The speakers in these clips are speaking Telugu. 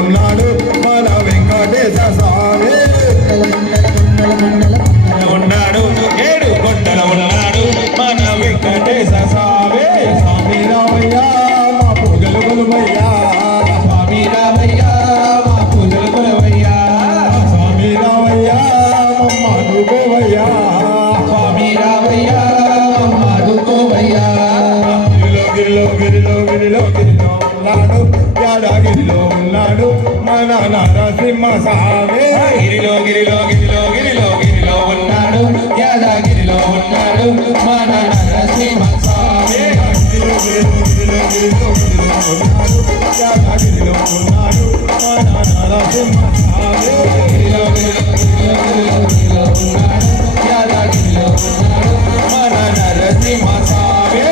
ఉన్నాడు మన వెంకటేశ స్వామి ఉన్నాడు ఏడు కొండల ఉన్నాడు మన వెంకటేశ స్వామి స్వామి రామయ్య మా పూజలు కొలువయ్యా స్వామి రామయ్య మా పూజలు కొలువయ్యా స్వామి రామయ్య మమ్మ గోవయ్యా స్వామి రామయ్య మమ్మ గోవయ్యా గిరిలో గిరిలో గిరిలో గిరిలో ఉన్నాడు యాదగిరిలో ఉన్నాడు మన నరసింహ స్వామి గిరిలో గిరిలో గిరిలో గిరిలో గిరిలో ఉన్నాడు యాదగిరిలో ఉన్నాడు మన నరసింహ స్వామి గిరిలో గిరిలో గిరిలో గిరిలో ఉన్నాడు యాదగిరిలో ఉన్నాడు మన నరసింహ స్వామి గిరిలో గిరిలో గిరిలో గిరిలో ఉన్నాడు యాదగిరిలో ఉన్నాడు మన నరసింహ స్వామి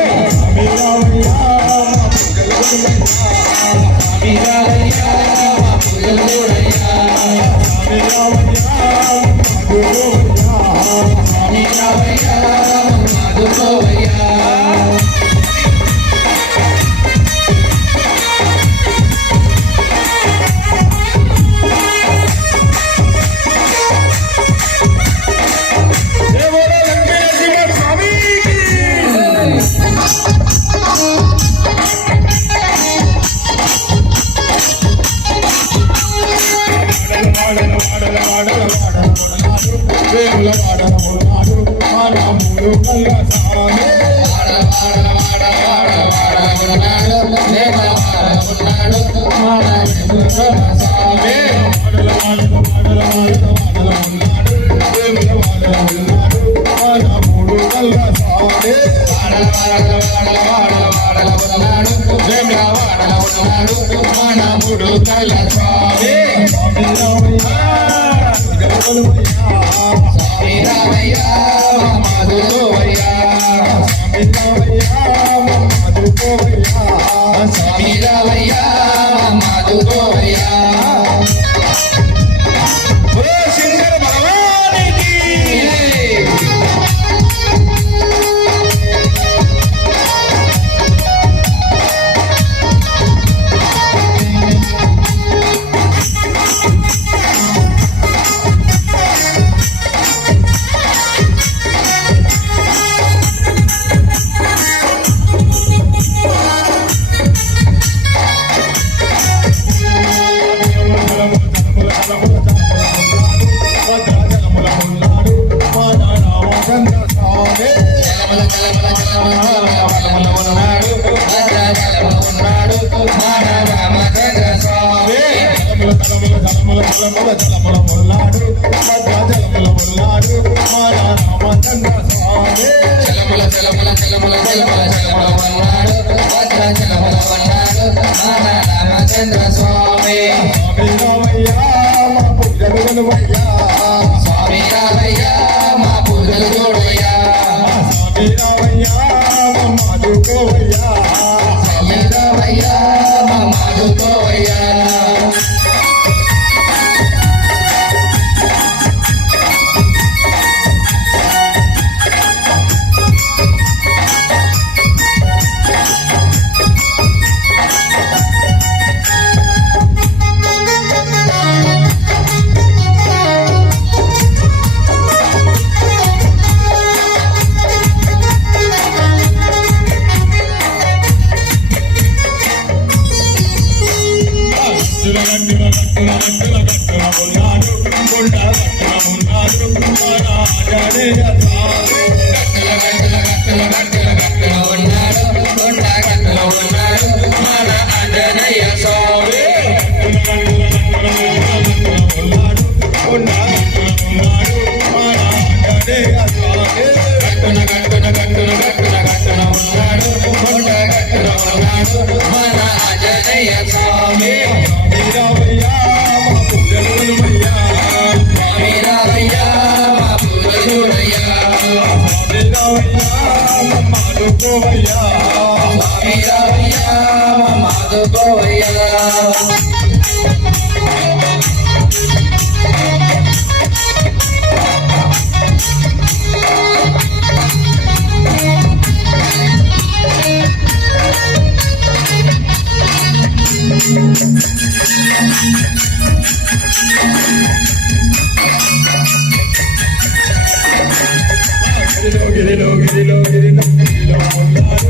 గిరిలో గిరిలో గిరిలో గిరిలో ఉన్నాడు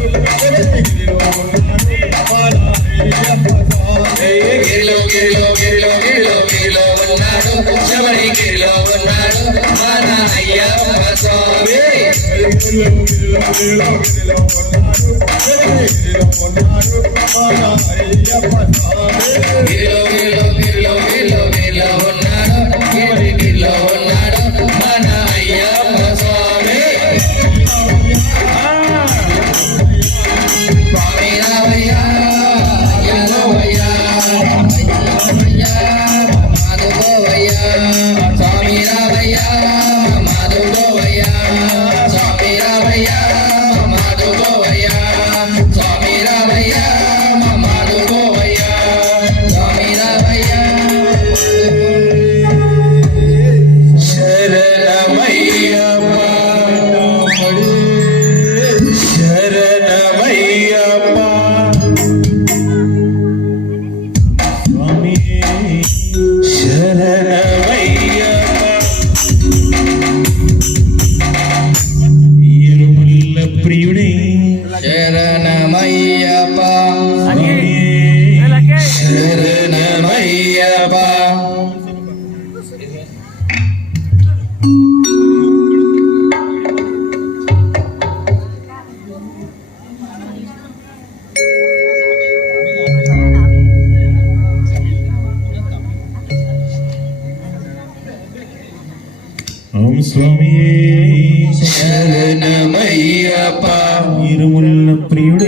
గిరిలో ఉన్నాడు మన అయ్యప్ప స్వామి గిరిలో గిరిలో గిరిలో గిరిలో గిరిలో ఉన్నాడు శబరి గిరిలో ఉన్నాడు మన అయ్యప్ప స్వామి గిరిలో గిరిలో గిరిలో గిరిలో ఉన్నాడు గిరిలో ఉన్నాడు మన అయ్యప్ప స్వామి గిరిలో గిరిలో గిరిలో గిరిలో గిరిలో ఉన్నాడు గిరిలో ఉన్నాడు మన అయ్యప్ప స్వామి స్వామి రామయ్య అయ్యయ్య మాధవయ్య స్వామి రామయ్య మాధవయ్య స్వామి రామయ్య మాధవయ్య స్వామి రామయ్య మాధవయ్య స్వామి రామయ్య శరణమయ్యప్ప శరణమయ్యప్ప స్వామి శరణమయ్యప్ప ఇరుముల్ల ప్రియుడే శరణమయ్యప్ప శరణమయ్యప్ప ఓం స్వామి శరణమయ్యప్ప ఇరుముల్ల ప్రియుడే